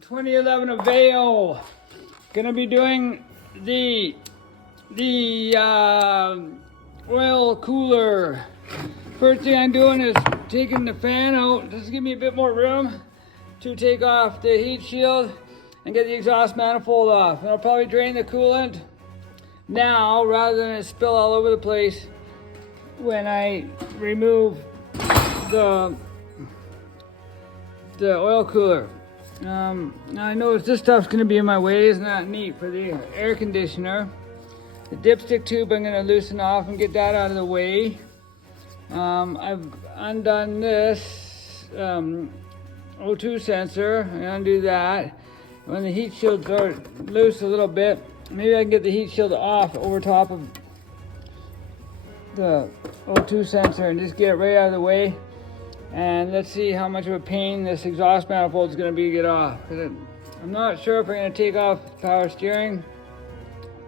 2011 Aveo. Gonna be doing the oil cooler. First thing I'm doing is taking the fan out. This will give me a bit more room to take off the heat shield and get the exhaust manifold off. And I'll probably drain the coolant now rather than it spill all over the place when I remove the oil cooler. Now I notice this stuff's gonna be in my way. It's not neat for the air conditioner. The dipstick tube I'm gonna loosen off and get that out of the way. I've undone this O2 sensor. I'm gonna undo that. When the heat shields are loose a little bit, maybe I can get the heat shield off over top of the O2 sensor and just get it right out of the way. And let's see how much of a pain this exhaust manifold is going to be to get off. I'm not sure if we're going to take off the power steering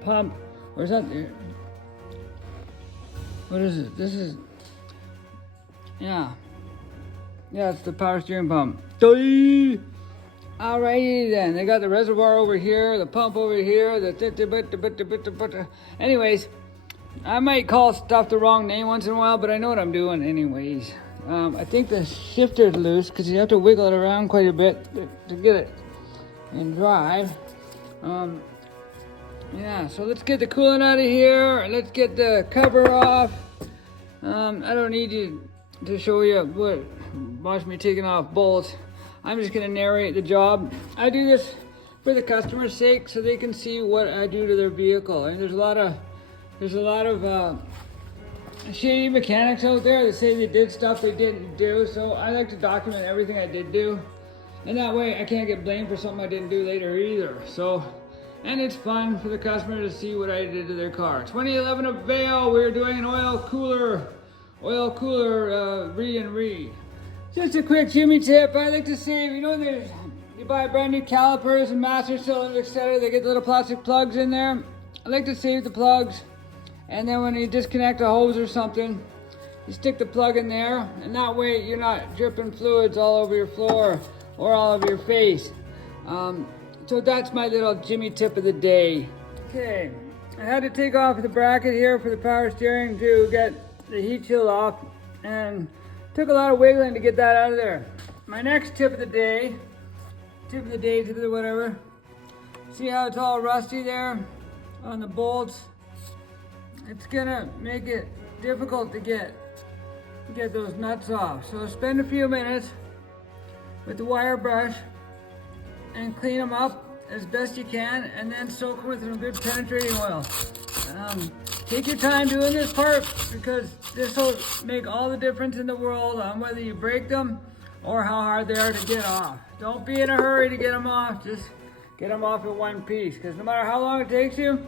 pump, or is that there? What is it? This is, yeah, it's the power steering pump. Alrighty then, they got the reservoir over here, the pump over here, anyways, I might call stuff the wrong name once in a while, but I know what I'm doing anyways. I think the shifter's loose because you have to wiggle it around quite a bit to get it in drive. Yeah, so let's get the coolant out of here. Let's get the cover off. I don't need you to show you watch me taking off bolts. I'm just gonna narrate the job. I do this for the customer's sake so they can see what I do to their vehicle. I mean, there's a lot of shady mechanics out there that say they did stuff they didn't do, so I like to document everything I did do, and that way I can't get blamed for something I didn't do later either. So, and it's fun for the customer to see what I did to their car. 2011 Aveo, we're doing an oil cooler re. Just a quick Jimmy tip. I like to save, you buy brand new calipers and master cylinders, etc. They get the little plastic plugs in there. I like to save the plugs. And then when you disconnect a hose or something, you stick the plug in there, and that way you're not dripping fluids all over your floor or all over your face. So that's my little Jimmy tip of the day. Okay, I had to take off the bracket here for the power steering to get the heat shield off, and took a lot of wiggling to get that out of there. My next tip of the day, whatever. See how it's all rusty there on the bolts? It's gonna make it difficult to get those nuts off. So spend a few minutes with the wire brush and clean them up as best you can, and then soak them with some good penetrating oil. Take your time doing this part because this will make all the difference in the world on whether you break them or how hard they are to get off. Don't be in a hurry to get them off. Just get them off in one piece, because no matter how long it takes you,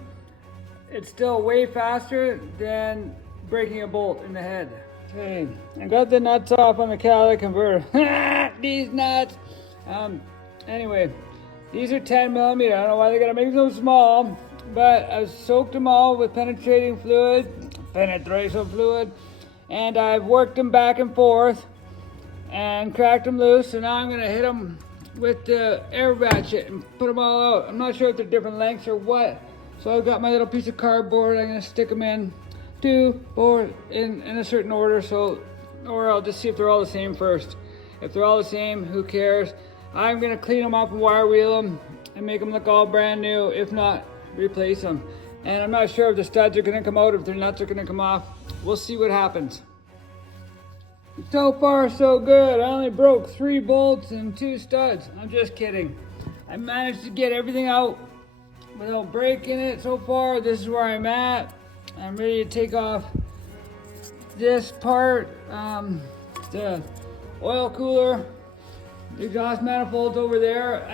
it's still way faster than breaking a bolt in the head. Okay, I got the nuts off on the catalytic converter. These nuts. Anyway, these are 10 millimeter. I don't know why they gotta make them so small, but I've soaked them all with penetration fluid, and I've worked them back and forth and cracked them loose. So now I'm gonna hit them with the air ratchet and put them all out. I'm not sure if they're different lengths or what. So I've got my little piece of cardboard. I'm gonna stick them in in a certain order. Or I'll just see if they're all the same first. If they're all the same, who cares? I'm gonna clean them up and wire wheel them and make them look all brand new. If not, replace them. And I'm not sure if the studs are gonna come out, if their nuts are gonna come off. We'll see what happens. So far, so good. I only broke 3 bolts and 2 studs. I'm just kidding. I managed to get everything out without breaking it so far. This is where I'm at. I'm ready to take off this part, the oil cooler. The exhaust manifold's over there.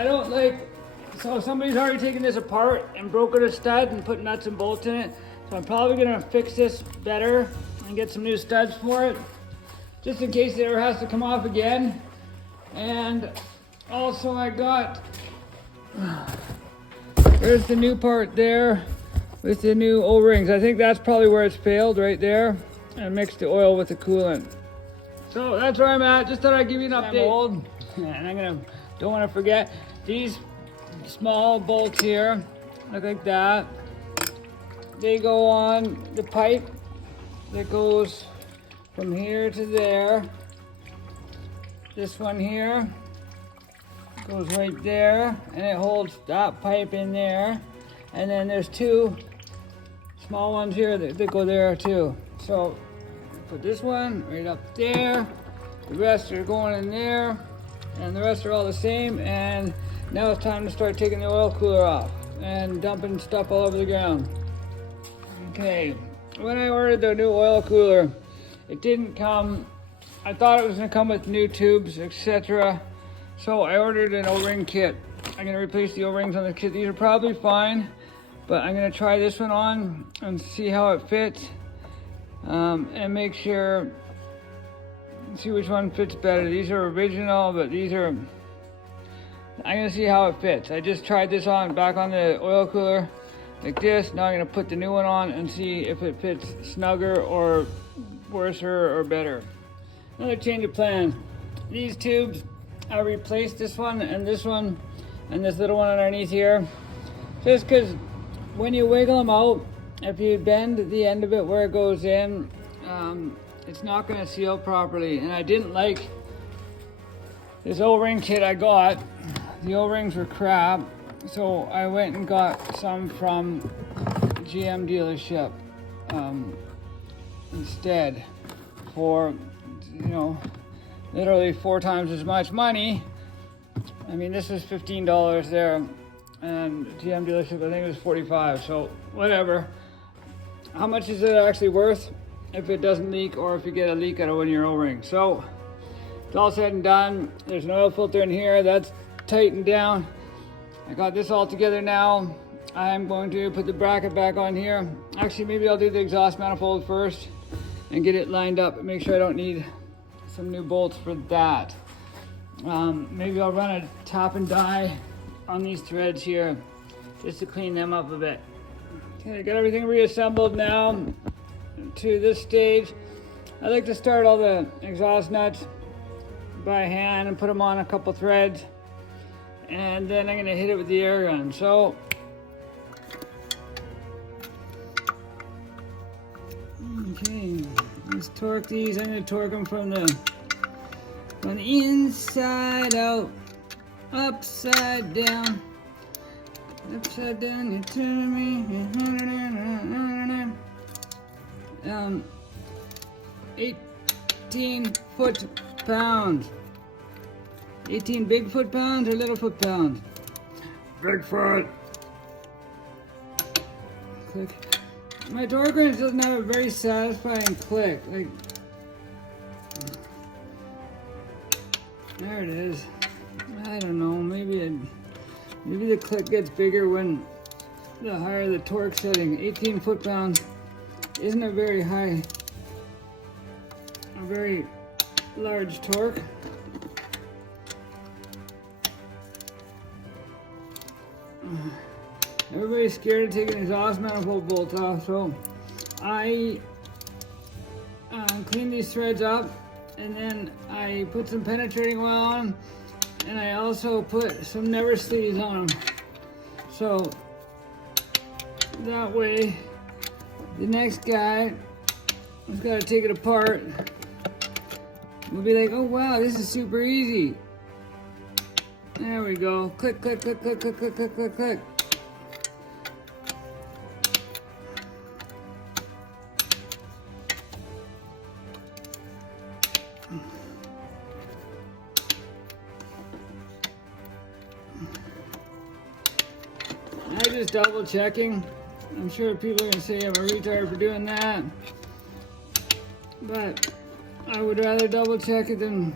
So somebody's already taken this apart and broken a stud and put nuts and bolts in it. So I'm probably gonna fix this better and get some new studs for it, just in case it ever has to come off again. And also I got, there's the new part there with the new O-rings. I think that's probably where it's failed, right there. And mixed the oil with the coolant. So that's where I'm at. Just thought I'd give you an update. And don't want to forget. these small bolts here look like that. They go on the pipe that goes from here to there. This one here goes right there, and it holds that pipe in there. And then there's two small ones here that go there too. So put this one right up there. The rest are going in there, and the rest are all the same. And now it's time to start taking the oil cooler off and dumping stuff all over the ground. Okay, when I ordered the new oil cooler, it didn't come. I thought it was gonna come with new tubes, etc. So I ordered an O-ring kit. I'm gonna replace the O-rings on the kit. These are probably fine, but I'm gonna try this one on and see how it fits, and make sure, see which one fits better. These are original, but these are, I'm gonna see how it fits. I just tried this on back on the oil cooler like this. Now I'm gonna put the new one on and see if it fits snugger or worser or better. Another change of plan. These tubes, I replaced this one and this little one underneath here, just because when you wiggle them out, if you bend the end of it where it goes in, it's not going to seal properly. And I didn't like this O-ring kit I got. The O-rings were crap, so I went and got some from GM dealership instead for, literally 4 times as much money. I mean, this was $15 there, and GM dealership, I think it was $45, so whatever. How much is it actually worth if it doesn't leak, or if you get a leak out of one of your O-rings? So it's all said and done. There's an oil filter in here that's tightened down. I got this all together now. I'm going to put the bracket back on here. Actually, maybe I'll do the exhaust manifold first and get it lined up and make sure I don't need some new bolts for that. Maybe I'll run a top and die on these threads here just to clean them up a bit. Okay, I got everything reassembled now to this stage. I like to start all the exhaust nuts by hand and put them on a couple threads, and then I'm going to hit it with the air gun. So okay, let's torque these. I'm going to torque them from the inside out, upside down, you turn me. 18 foot-pounds. 18 big foot-pounds or little foot-pounds? Bigfoot. Click. My torque wrench doesn't have a very satisfying click. Like, there it is. I don't know. Maybe the click gets bigger when the higher the torque setting. 18 foot-pounds isn't a very high, a very large torque. Everybody's scared to take an exhaust manifold bolt off, so I clean these threads up, and then I put some penetrating oil on, and I also put some never sleeves on them. So that way the next guy who's got to take it apart will be like, oh wow, this is super easy. There we go. Click, click, click, click, click, click, click, click, click. I just double checking. I'm sure people are gonna say I'm a retard for doing that, but I would rather double check it than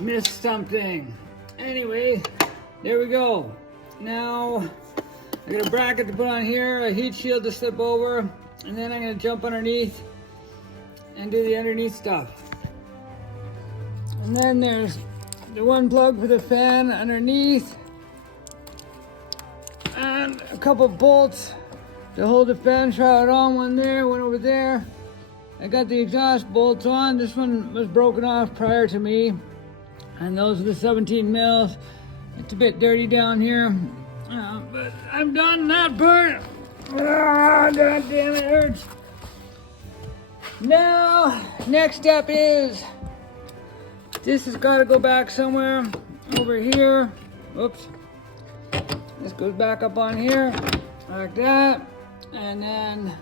miss something. Anyway, there we go. Now I got a bracket to put on here, a heat shield to slip over, and then I'm gonna jump underneath and do the underneath stuff. And then there's the one plug for the fan underneath, and a couple bolts to hold the fan shroud on. One there, one over there. I got the exhaust bolts on. This one was broken off prior to me, and those are the 17 mils It's a bit dirty down here, but I'm done that part. Ah, God damn it, hurts. Now, next step is, this has got to go back somewhere over here. Oops. This goes back up on here, like that. And then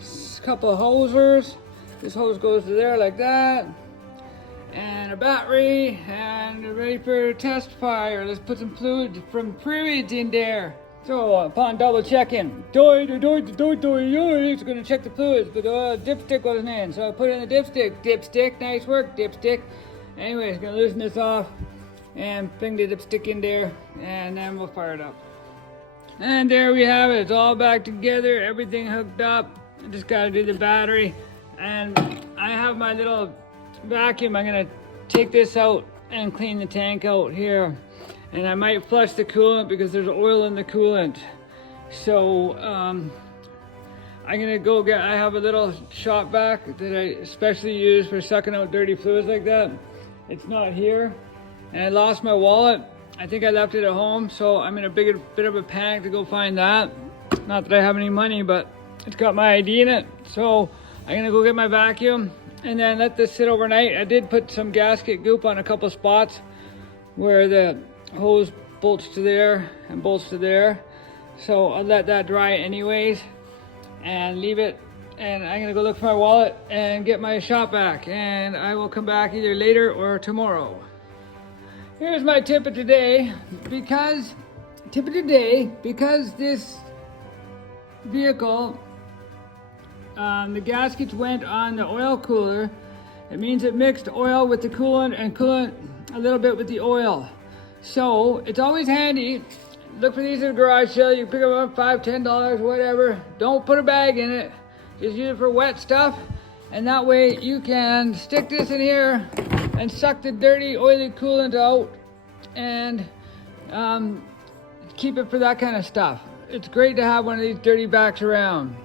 a couple of hosers. This hose goes to there like that. And a battery, and ready for test fire. Let's put some fluid from periods in there. So upon double checking, it's gonna check the fluids, but the dipstick wasn't in. So I put in the dipstick, nice work, dipstick. Anyway, it's gonna loosen this off and bring the dipstick in there, and then we'll fire it up. And there we have it, it's all back together, everything hooked up. I just gotta do the battery, and I have my little vacuum. I'm gonna take this out and clean the tank out here, and I might flush the coolant because there's oil in the coolant. So I'm gonna go get, I have a little shop vac that I especially use for sucking out dirty fluids like that. It's not here, and I lost my wallet. I think I left it at home, so I'm in a bit of a panic to go find that. Not that I have any money, but it's got my ID in it. So I'm gonna go get my vacuum and then let this sit overnight. I did put some gasket goop on a couple spots where the hose bolts to there and bolts to there. So I'll let that dry anyways and leave it. And I'm gonna go look for my wallet and get my shop vac, and I will come back either later or tomorrow. Here's my tip of today, because this vehicle, the gaskets went on the oil cooler. It means it mixed oil with the coolant and coolant a little bit with the oil. So it's always handy. Look for these at a garage sale. You pick them up $5, $10, whatever. Don't put a bag in it. Just use it for wet stuff. And that way you can stick this in here and suck the dirty oily coolant out and keep it for that kind of stuff. It's great to have one of these dirty vacs around.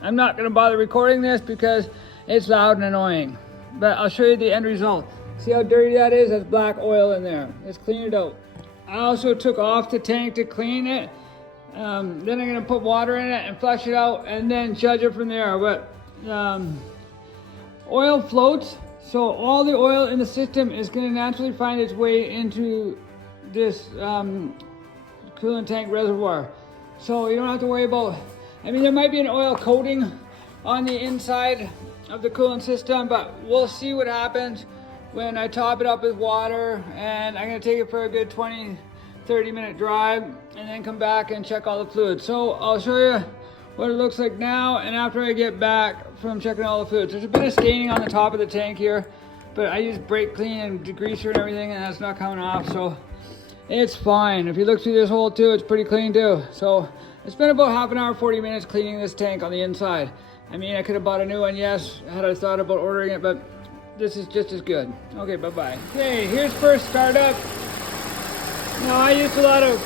I'm not going to bother recording this because it's loud and annoying, but I'll show you the end result. See how dirty that is? That's black oil in there. Let's clean it out. I also took off the tank to clean it. Then I'm going to put water in it and flush it out and then judge it from there. But oil floats, so all the oil in the system is going to naturally find its way into this coolant tank reservoir. So you don't have to worry about, I mean, there might be an oil coating on the inside of the coolant system, but we'll see what happens when I top it up with water. And I'm going to take it for a good 20-30 minute drive and then come back and check all the fluids. So I'll show you what it looks like now and after I get back from checking all the fluids. There's a bit of staining on the top of the tank here, but I use brake clean and degreaser and everything, and that's not coming off, so it's fine. If you look through this hole too, it's pretty clean too. So I spent about half an hour, 40 minutes cleaning this tank on the inside. I mean, I could have bought a new one, yes, had I thought about ordering it, but this is just as good. Okay, bye-bye. Okay, here's first startup. Now, I used a lot of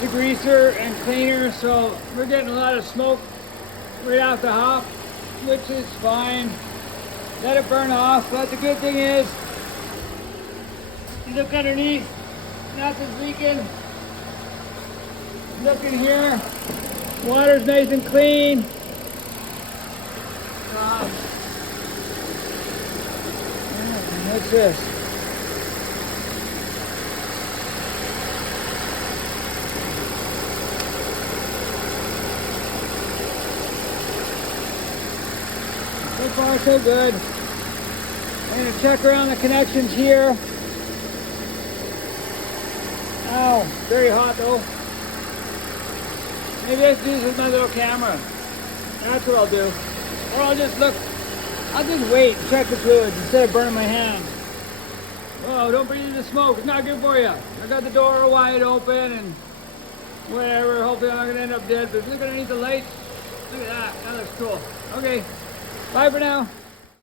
degreaser and cleaner, so we're getting a lot of smoke right off the hop, which is fine. Let it burn off, but the good thing is, you look underneath, nothing's leaking. Look in here, water's nice and clean. What's this? So far, so good. I'm going to check around the connections here. Ow, very hot though. Maybe I should do this with my little camera. That's what I'll do. Or I'll just wait and check the fluids instead of burning my hand. Whoa, don't breathe in the smoke. It's not good for you. I got the door wide open and whatever. Hopefully I'm not going to end up dead. But look underneath the lights. Look at that. That looks cool. Okay. Bye for now.